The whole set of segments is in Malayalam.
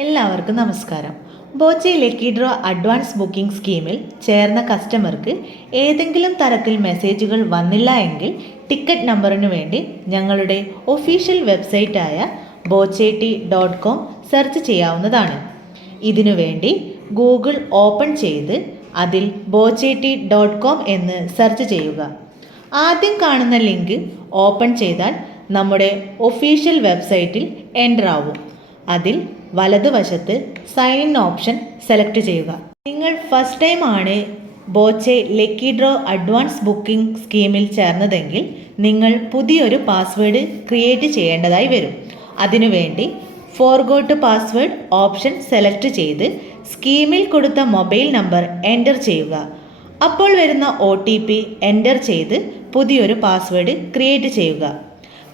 എല്ലാവർക്കും നമസ്കാരം. Boche lucky draw advance booking സ്കീമിൽ ചേർന്ന കസ്റ്റമർക്ക് ഏതെങ്കിലും തരത്തിൽ മെസ്സേജുകൾ വന്നില്ല എങ്കിൽ ടിക്കറ്റ് നമ്പറിനു വേണ്ടി ഞങ്ങളുടെ ഒഫീഷ്യൽ വെബ്സൈറ്റായ bocheti.com സെർച്ച് ചെയ്യാവുന്നതാണ്. ഇതിനുവേണ്ടി ഗൂഗിൾ ഓപ്പൺ ചെയ്ത് അതിൽ bocheti.com എന്ന് സെർച്ച് ചെയ്യുക. ആദ്യം കാണുന്ന ലിങ്ക് ഓപ്പൺ ചെയ്താൽ നമ്മുടെ ഒഫീഷ്യൽ വെബ്സൈറ്റിൽ എൻ്റർ ആവും. അതിൽ വലതുവശത്ത് സൈൻ ഇൻ ഓപ്ഷൻ സെലക്ട് ചെയ്യുക. നിങ്ങൾ ഫസ്റ്റ് ടൈം ആണ് Boche lucky draw advance booking സ്കീമിൽ ചേർന്നതെങ്കിൽ നിങ്ങൾ പുതിയൊരു പാസ്വേഡ് ക്രിയേറ്റ് ചെയ്യേണ്ടതായി വരും. അതിനുവേണ്ടി ഫോർഗോട്ട് പാസ്വേഡ് ഓപ്ഷൻ സെലക്ട് ചെയ്ത് സ്കീമിൽ കൊടുത്ത മൊബൈൽ നമ്പർ എൻ്റർ ചെയ്യുക. അപ്പോൾ വരുന്ന OTP എൻ്റർ ചെയ്ത് പുതിയൊരു പാസ്വേഡ് ക്രിയേറ്റ് ചെയ്യുക.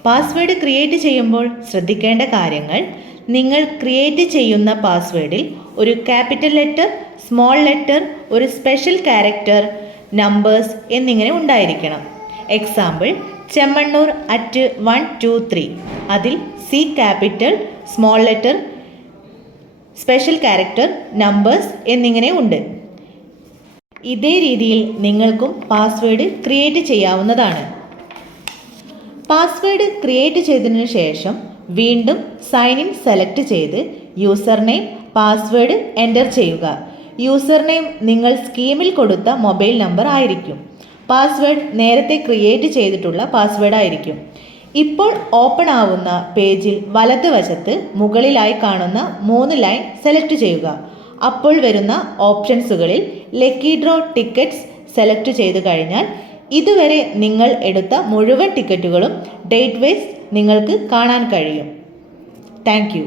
പാസ്വേഡ് ക്രിയേറ്റ് ചെയ്യുമ്പോൾ ശ്രദ്ധിക്കേണ്ട കാര്യങ്ങൾ: നിങ്ങൾ ക്രിയേറ്റ് ചെയ്യുന്ന പാസ്വേഡിൽ ഒരു ക്യാപിറ്റൽ ലെറ്റർ, സ്മോൾ ലെറ്റർ, ഒരു സ്പെഷ്യൽ ക്യാരക്ടർ, നമ്പേഴ്സ് എന്നിങ്ങനെ ഉണ്ടായിരിക്കണം. എക്സാമ്പിൾ ചെമ്മണ്ണൂർ @123. അതിൽ C capital, small letter, special character, numbers എന്നിങ്ങനെ ഉണ്ട്. ഇതേ രീതിയിൽ നിങ്ങൾക്കും പാസ്വേഡ് ക്രിയേറ്റ് ചെയ്യാവുന്നതാണ്. പാസ്വേഡ് ക്രിയേറ്റ് ചെയ്തതിനു ശേഷം വീണ്ടും സൈൻ ഇൻ സെലക്ട് ചെയ്ത് യൂസർ നെയിം, പാസ്വേഡ് എൻ്റർ ചെയ്യുക. യൂസർ നെയിം നിങ്ങൾ സ്കീമിൽ കൊടുത്ത മൊബൈൽ നമ്പർ ആയിരിക്കും. പാസ്വേഡ് നേരത്തെ ക്രിയേറ്റ് ചെയ്തിട്ടുള്ള പാസ്വേഡ് ആയിരിക്കും. ഇപ്പോൾ ഓപ്പൺ ആവുന്ന പേജിൽ വലതുവശത്ത് മുകളിലായി കാണുന്ന 3 ലൈൻ സെലക്ട് ചെയ്യുക. അപ്പോൾ വരുന്ന ഓപ്ഷൻസുകളിൽ ലക്കി ഡ്രോ ടിക്കറ്റ്സ് സെലക്ട് ചെയ്ത് കഴിഞ്ഞാൽ ഇതുവരെ നിങ്ങൾ എടുത്ത മുഴുവൻ ടിക്കറ്റുകളും ഡേറ്റ് വൈസ് നിങ്ങൾക്ക് കാണാൻ കഴിയും. Thank you.